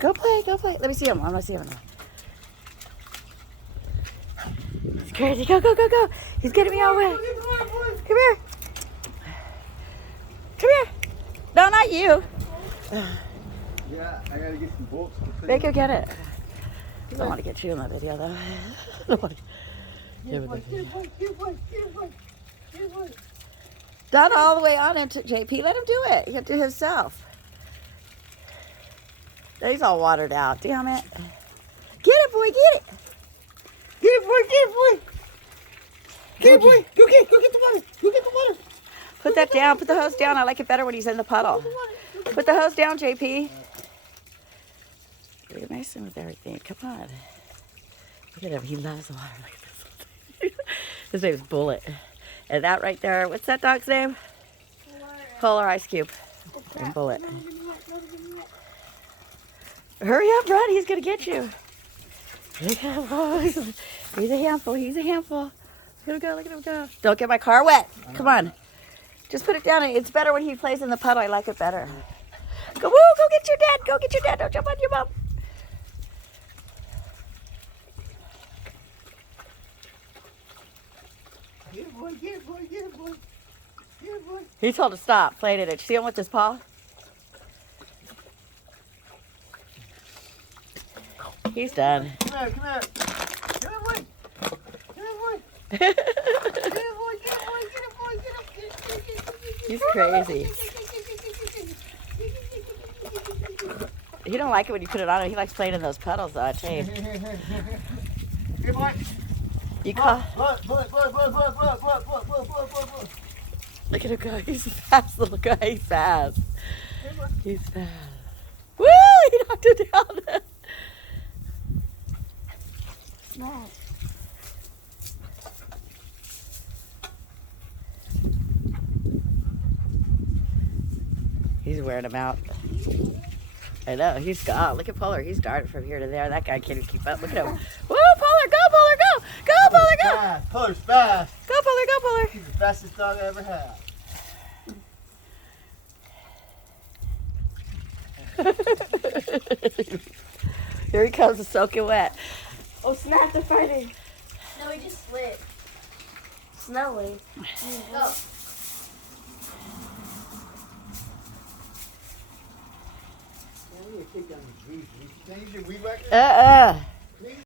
Go play, go play. Let me see him. I want to see him. He's crazy. Go, go, go, go. He's getting me all wet. Come here. Come here. No, not you. Yeah, I gotta get some bolts. Make him get it. I don't want to get you in the video, though. I don't want to get in the video. Not all the way on him, JP. Let him do it. He can do it himself. He's all watered out. Damn it. Get it, boy. Get it. Get it, boy. Get it, boy. Get it, boy. Go get the water. Go get the water. Put that down. Put the hose down. I like it better when he's in the puddle. Put the hose down, JP. You're nice with everything. Come on. Look at him. He loves the water. Look at this. His name's Bullet. And that right there, what's that dog's name? Polar Ice Cube. And Bullet. Hurry up, run. He's going to get you. Look at him. Oh, he's a handful. He's a handful. Look at him go. Look at him go. Don't get my car wet. Come on. Just put it down. It's better when he plays in the puddle. I like it better. Go, woo, go get your dad. Go get your dad. Don't jump on your mom. Get it, boy. Get it, boy. Get it, boy. Get it, boy. He told to stop playing in it. See him with his paw? He's done. Come here, come here. Come here, boy. Come here, boy. Get it, boy. Get it, boy. Get it, boy. Get it. He's crazy. He don't like it when you put it on him. He likes playing in those puddles, though, I tell you. Here, boy. You call. Look. Look at him go. He's fast, little guy. He's fast. He's fast. Woo! He knocked it down. Smash. He's wearing them out. I know. He's gone. Look at Polar. He's darting from here to there. That guy can't even keep up. Look at him. Woo! Polar, go, Polar, go! Go, Polar, go! Fast. Polar's fast. Go, Polar, go, Polar. He's the fastest dog I ever had. Here he comes, soaking wet. Oh snap, they're fighting. No, he just slid. Smelly. Go. I need to take down the weed. Can you use your weed whacker?